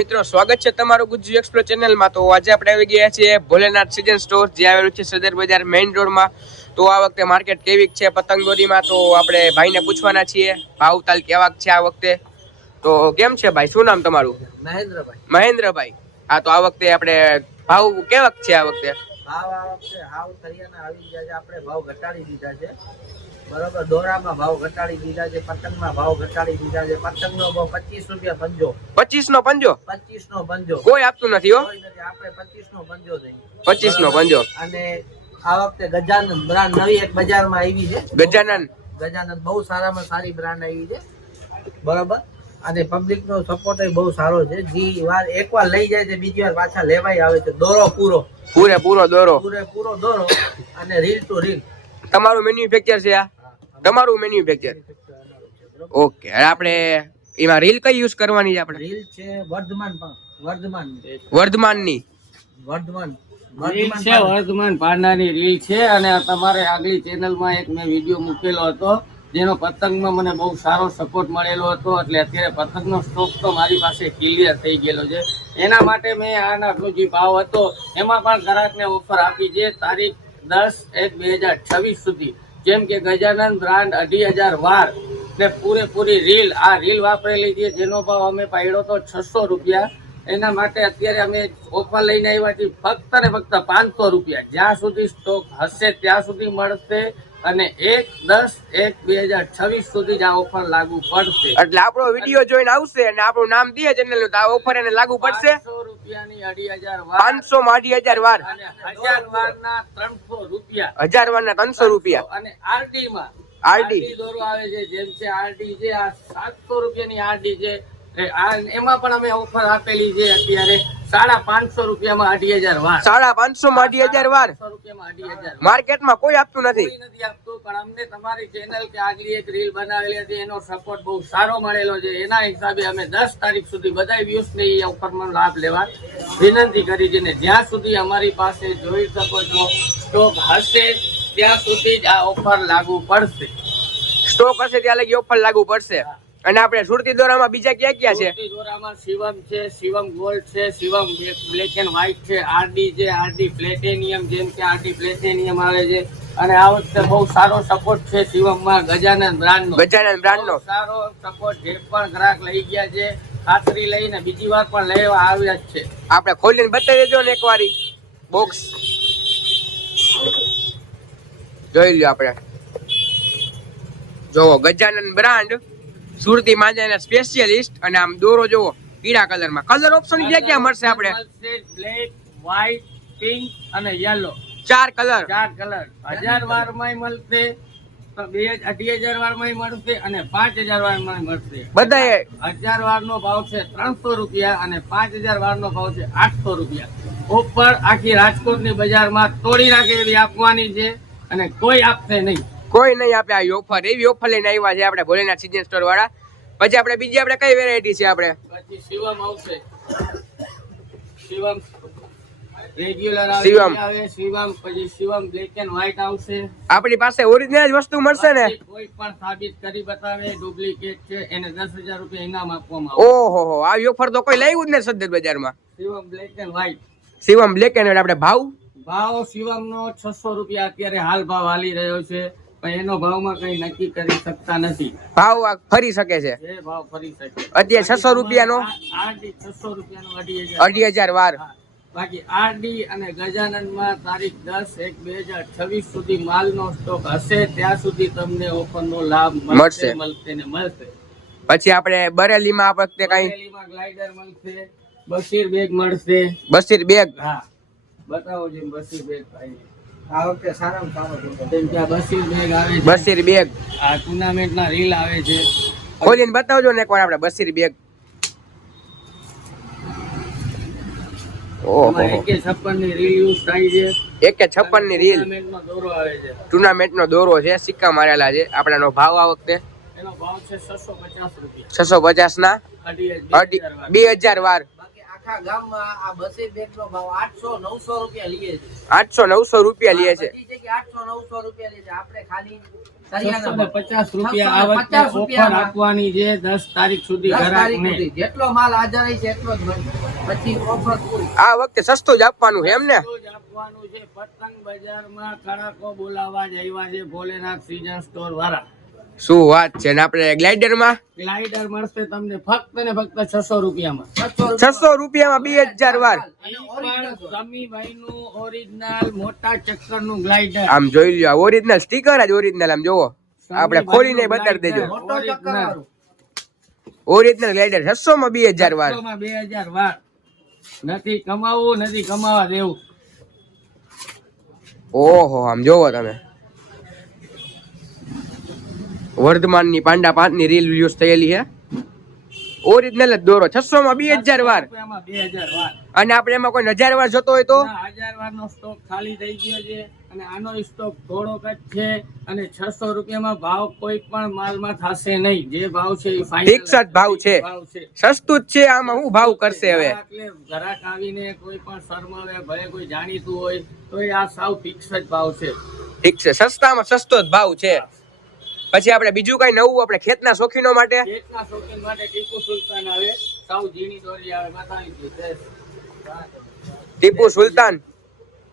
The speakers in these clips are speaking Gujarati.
મિત્રો સ્વાગત છે તમારું ગુજ્જુ એક્સપ્લોર ચેનલમાં। તો આજે આપણે આવી ગયા છીએ ભોલેનાથ સીઝન સ્ટોર જે આવેલું છે સદર બજાર મેઇન રોડમાં। તો આ વખતે માર્કેટ કેવી છે પતંગદોરીમાં તો આપણે ભાઈને પૂછવાના છીએ ભાવ તાલ કેવા છે આ વખતે। તો કેમ છે ભાઈ, શું નામ તમારું? મહેન્દ્રભાઈ। મહેન્દ્રભાઈ, હા તો આ વખતે આપણે ભાવ કેવા છે આ વખતે? ભાવ આ વખતે હાવ તરિયાના આવી ગયા છે, આપણે ભાવ ઘટાડી દીધા છે બરોબર। દોરામાં ભાવ ઘટાડી દીધા છે, પતંગમાં ભાવ ઘટાડી દીધા છે। પતંગનો ભાવ 25 રૂપિયા પંજો। 25 નો પંજો? 25 નો પંજો કોઈ આપતું નથી હો, કોઈ નથી, આપણે 25 નો પંજો દઈએ। 25 નો પંજો। અને આ વખતે ગજાનન બ્રાન્ડ નવી એક બજારમાં આવી છે। ગજાનન બહુ સારામાં સારી બ્રાન્ડ આવી છે બરોબર। અને પબ્લિક નો સપોર્ટ બહુ સારો છે, જે વાર એકવાર લઈ જાય છે બીજી વાર પાછા લેવાય આવે છે। દોરો પૂરેપૂરો દોરો અને રીલ ટુ રીલ તમારું મેન્યુફેક્ચર છે? આ તમારું મેન્યુફેક્ચર? ઓકે, આપણે એમાં રીલ કઈ યુઝ કરવાની છે? આપણે રીલ છે વર્ધમાન પાંડાની રીલ છે। અને તમારે આગલી ચેનલમાં એક મેં વિડીયો મૂકેલો હતો જેનો પતંગમાં મને બહુ સારો સપોર્ટ મળેલો હતો, એટલે અત્યારે પતંગનો સ્ટોક તો મારી પાસે ક્લિયર થઈ ગયેલો છે। એના માટે મેં આના જે ભાવ હતો એમાં પણ ગ્રાહકને ઓફર આપી છે તારીખ 10/1/2026 સુધી। જેમ કે ગજાનન બ્રાન્ડ 2500 વાર ને પૂરેપૂરી રીલ, આ રીલ વાપરેલી છે જેનો ભાવ અમે પાડ્યો તો 600 રૂપિયા। એના માટે અત્યારે અમે ઓફર લઈને આવ્યા છીએ ફક્ત ને ફક્ત 500 રૂપિયા। જ્યાં સુધી સ્ટોક હશે ત્યાં સુધી મળશે અને 1/10/2026 સુધી જ આ ઓફર લાગુ પડશે। એટલે આપણો વિડીયો જોઈને આવશે અને આપણું નામ દે ચેનલ નું તો આ ઓફર એને લાગુ પડશે। 500 રૂપિયાની 2500 વાર, 500 માં 2500 વાર અને 1000 વારના 300 રૂપિયા, 1000 વારના 300 રૂપિયા। અને આરડી માં આરડી દોરો આવે છે, જેમ છે આરડી છે આ 700 રૂપિયાની આરડી છે। એમાં પણ અમે ઓફર આપેલી છે અત્યારે 550 રૂપિયામાં 2500 વાર, 550 માં 2500 વાર। 500 રૂપિયામાં 2500 માર્કેટમાં કોઈ આપતું નથી, કોઈ નથી આપતું, પણ અમને તમારી ચેનલ કે આગલી એક રીલ બનાવેલી હતી એનો સપોર્ટ બહુ સારો મળેલો છે। એના હિસાબે અમે 10 તારીખ સુધી બધા વ્યુઝને એ ઓફરનો લાભ લેવા વિનંતી કરી છે। ને જ્યાં સુધી અમારી પાસે જોઈ શકો છો સ્ટોક હશે ત્યાં સુધી જ આ ઓફર લાગુ પડશે। સ્ટોક હશે ત્યાં લગી ઓફર લાગુ પડશે। અને આપણે સુરતી દોરામાં બીજા ક્યાં ક્યાં છે? સુરતી દોરામાં શિવમ છે, શિવમ ગોલ્ડ છે, શિવમ બ્લેક એન્ડ વ્હાઈટ છે, આરડી છે, આરડી પ્લેટિનિયમ, જેમ કે આરડી પ્લેટિનિયમ આવે છે। અને આ વખતે બહુ સારો સપોર્ટ છે શિવમમાં ગજાનન બ્રાન્ડનો સારો સપોર્ટ। જે પણ ગ્રાહક લઈ ગયા છે ખાતરી લઈને બીજી વાર પણ લેવા આવ્યા જ છે। આપણે ખોલીને બતાવી દેજો ને એકવાર બોક્સ જોઈ લ્યો। આપણે જોવો ગજાનન બ્રાન્ડ સુરતી માંજાના સ્પેશિયલિસ્ટ। અને આમ દોરો જોવો પીળા કલરમાં। કલર ઓપ્શન ક્યાં ક્યાં મળશે? આપણે બ્લેક, વ્હાઈટ, પિંક અને યેલો, 4 કલર। 1000 વારમાં મળશે, 2500 વારમાં મળશે અને 5000 વારમાં મળશે। બધાએ 1000 વારનો ભાવ છે 300 રૂપિયા અને 5000 વારનો ભાવ છે 800 રૂપિયા। ઓફર આખી રાજકોટની બજારમાં તોડી નાખે એવી આપવાની છે અને કોઈ આપશે નહીં, કોઈ નહીં આપે આ ઓફર। એવી ઓફર લઈને આવ્યા છે આપણે ભોલેનાથ સીઝન સ્ટોર વાળા। પછી આપણે બીજી આપણે કઈ વેરાયટી છે? આપણે પછી શિવમ આવશે, શિવમ રેગ્યુલર આવે શિવમ, પછી શિવમ બ્લેક એન્ડ વ્હાઈટ આવશે। આપણી પાસે ઓરિજિનલ જ વસ્તુ મળશે ને? કોઈ પણ સાબિત કરી બતાવે ડુપ્લિકેટ છે એને 10000 રૂપિયા ઇનામ આપવામાં આવે। ઓહો, આવી ઓફર તો કોઈ લાવ્યું જ નહીં સદર બજારમાં। Shivam black and white, Shivam black and white. આપણે ભાવ શિવમ નો 600 રૂપિયા અત્યારે હાલ ભાવ હાલી રહ્યો છે, પણ એનો ભાવમાં કઈ નક્કી કરી શકતા નથી। ભાવ ફરી શકે છે, એ ભાવ ફરી શકે। અત્યારે 600 રૂપિયાનો આરડી 600 રૂપિયાનો 2500 વાર। બાકી આરડી અને ગજાનનમાં તારીખ 10/1/2026 સુધી માલનો સ્ટોક હશે ત્યાં સુધી તમને ઓફરનો લાભ મળશે ને મળશે। પછી આપણે બરેલીમાં આ વખતે બરેલીમાં ગ્લાઇડર મળશે, બશીર બેગ મળશે। બશીર બેગ, હા બતાવો જે બશીર બેગ ભાઈ આ વખતે સારામાં સારો જેમ કે આ બશીર બેગ આવે છે, બશીર બેગ આ ટુર્નામેન્ટના રીલ આવે છે। ખોલીને બતાવજો ને એકવાર આપણે બશીર બેગ। ઓહો, AK56 ની રીલ યુઝ થાય છે, AK56 ની રીલ, ટુર્નામેન્ટનો દોરો આવે છે, ટુર્નામેન્ટનો દોરો છે, સિક્કા મારેલા છે। આપણાનો ભાવ આ વખતે એનો ભાવ છે 650 રૂપિયા, 650 ના 2000 વાર। આખા ગામમાં આ બશીર બેગનો ભાવ 800-900 રૂપિયા લે છે, 800-900 રૂપિયા લે છે। 800-900 રૂપિયા લે છે। આપણે ખાલી 650 રૂપિયા આ વખતે 650 ઓફર આપવાની છે 10 તારીખ સુધી 10 તારીખ ગ્રાહકને. સુધી જેટલો માલ હાજર છે એટલો જ મળશે. પછી ઓફર પૂરી. આ વખતે સસ્તું જ આપવાનું છે એમ ને? એટલું જ આપવાનું છે. પતંગ બજારમાં કડાકો બોલાવા જ આવ્યા છે ભોલેનાથ સીઝન સ્ટોર વાળા. શું વાત છે. ને આપણે ગ્લાઇડરમાં ગ્લાઇડર મળશે તમને ફક્ત ને ફક્ત 600 રૂપિયામાં. 600 રૂપિયામાં 2000 વાર. સમીભાઈનું ઓરિજિનલ મોટા ચક્કરનું ગ્લાઇડર. આમ જોઈ લ્યો, ઓરિજિનલ સ્ટીકર જ ઓરિજિનલ. આમ જોવો, આપણે ખોલીને બતાડી દેજો. મોટો ચક્કર વાળું. ઓરિજિનલ ગ્લાઇડર 600 માં 2000 વાર. 2000 વાર. નથી કમાવું નથી કમાવા દેવું. ઓહો, આમ જોવો તમે. વર્ધમાનની પાંડા 5 ની રીલ યુઝ થયેલી છે. ઓરિજિનલ જ દોરો 600 માં 2000 વાર. 2000 વાર. અને આપણે એમાં કોઈ 1000 વાર જોતો હોય તો 1000 વારનો સ્ટોક ખાલી થઈ ગયો છે અને આનો સ્ટોક થોડોક જ છે અને 600 રૂપિયામાં ભાવ કોઈ પણ માલમાં થશે નહીં. જે ભાવ છે એ ફાઇનલ ફિક્સ જ ભાવ છે. સસ્તું જ છે. આમાં શું ભાવ કરશે હવે? એટલે ગ્રાહક આવીને કોઈ પણ શરમાવે, ભલે કોઈ જાણીતું હોય તો એ આ સાવ ફિક્સ જ ભાવ છે. ઠીક છે, સસ્તામાં સસ્તો જ ભાવ છે. પછી આપણે બીજું કઈ નવું આપણે ખેતના શોખીનો માટે ખેતના શોખીન માટે ટીપુ સુલતાન આવે, સાવ ઝીણી દોરી આવે, બતાવી દીધી. ટીપુ સુલતાન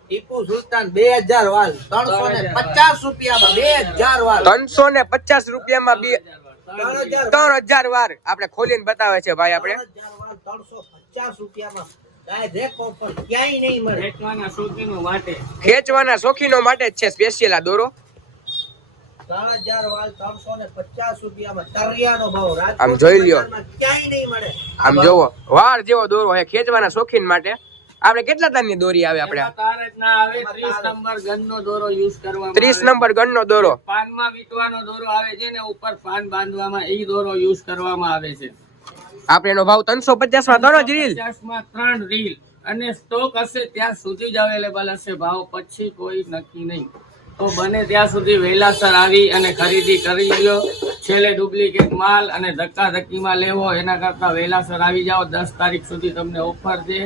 ટીપુ સુલતાન 2000 વાલ 350 રૂપિયામાં 2000 વાલ. 350 રૂપિયામાં 3000 વાર. આપણે ખોલીને બતાવે છે ભાઈ. આપણે 350 રૂપિયામાં ડાયરેક્ટ ઓફર ક્યાંય નહીં મળે. ખેતવાના શોખીનો માટે ખેંચવાના શોખીનો માટે જ છે સ્પેશિયલ આ દોરો. 3000 વાલ 350 રૂપિયામાં તરિયાનો ભાવ. રાજકોટ આમ જોઈ લ્યો. બજારમાં ક્યાંય નહીં મળે. આમ જોવો, વાર જેવો દોરો છે ખેંચવાના શોખીન માટે. આપણે કેટલા તારની દોરી આવે? આપણે એમાં તાર જ ના આવે. 30 નંબર ગનનો દોરો યુઝ કરવામાં 30 નંબર ગનનો દોરો. પાનમાં વીંટવાનો દોરો આવે છે ને, ઉપર પાન બાંધવામાં એ દોરો યુઝ કરવામાં આવે છે. આપણે એનો ભાવ 350 માં 3 જ રીલ. 50 માં 3 રીલ અને સ્ટોક હશે ત્યાં સુધી જ અવેલેબલ હશે. ભાવ પછી કોઈ નક્કી નહીં. તો બને ત્યાં સુધી વહેલાસર આવી અને ખરીદી કરી લ્યો. છેલ્લે ડુપ્લિકેટ માલ અને ધક્કા ધક્કીમાં લેવો એના કરતા વહેલાસર આવી જાઓ. 10 તારીખ સુધી તમને ઓફર છે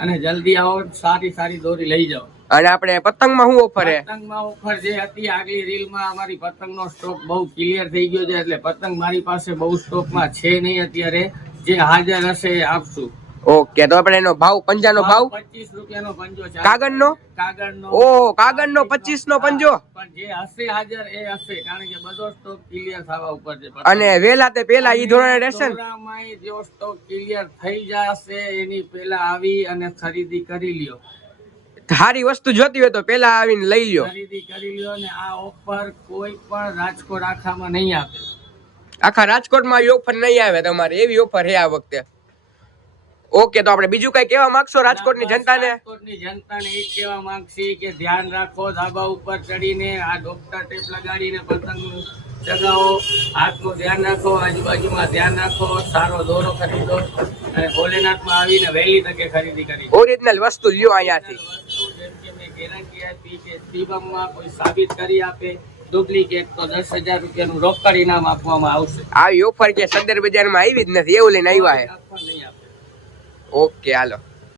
અને જલ્દી આવો, સારી સારી દોરી લઈ જાઓ. અને આપણે પતંગમાં શું ઓફર છે? પતંગમાં ઓફર જે હતી આગલી રીલમાં, અમારી પતંગનો સ્ટોક બહુ ક્લિયર થઈ ગયો છે. એટલે પતંગ મારી પાસે બહુ સ્ટોકમાં છે નહીં અત્યારે. જે હાજર હશે એ આપશું. ઓકે, તો આપણે એનો ભાવ પંજાનો ભાવ 25 રૂપિયાનો પંજો છે. કાગળનો કાગળનો ઓ કાગળનો 25 નો પંજો. પણ જે હશે હાજર એ હશે, કારણ કે બધો સ્ટોક ક્લિયર થવા ઉપર છે. અને વેલા તે પેલા ઈ ધોરણે રહેશે ને? દોરામાંય જો સ્ટોક ક્લિયર થઈ જશે એની પહેલા આવી અને ખરીદી કરી લ્યો. સારી વસ્તુ જોતી હોય તો પેલા આવીને લઈ લ્યો. ખરીદી કરી લ્યો. અને આ ઓફર કોઈ પણ રાજકોટ આખામાં નહીં આપે. આખા રાજકોટમાં આવી ઓફર નહીં આવે તમારે, એવી ઓફર છે આ વખતે. ઓકે, તો આપણે બીજું કઈ કહેવા માંગશો રાજકોટની જનતાને? રાજકોટની જનતાને એ કહેવા માંગશી કે ધ્યાન રાખો. ધાબા ઉપર ચડીને આ ડોક્ટર ટેપ લગાડીને પતંગ ચગાવો. હાથનું ધ્યાન રાખો, આજુબાજુમાં ધ્યાન રાખો. સારો દોરો ખરીદો અને ભોલેનાથમાં આવીને વહેલી તકે ખરીદી કરી. ઓરિજિનલ વસ્તુ લ્યો અહીંયાથી. જેમ કે મેં ગેરંટી આપી કે શિવમમાં કોઈ સાબિત કરી આપે ડુપ્લિકેટ તો 10,000 રૂપિયાનું રોકડ ઇનામ આપવામાં આવશે. આવી ઓફર કે સદર બજારમાં આવી જ નથી, એવું લઈને આવ્યા છે. આપવા નહીં આપે. ઓકે, હાલો.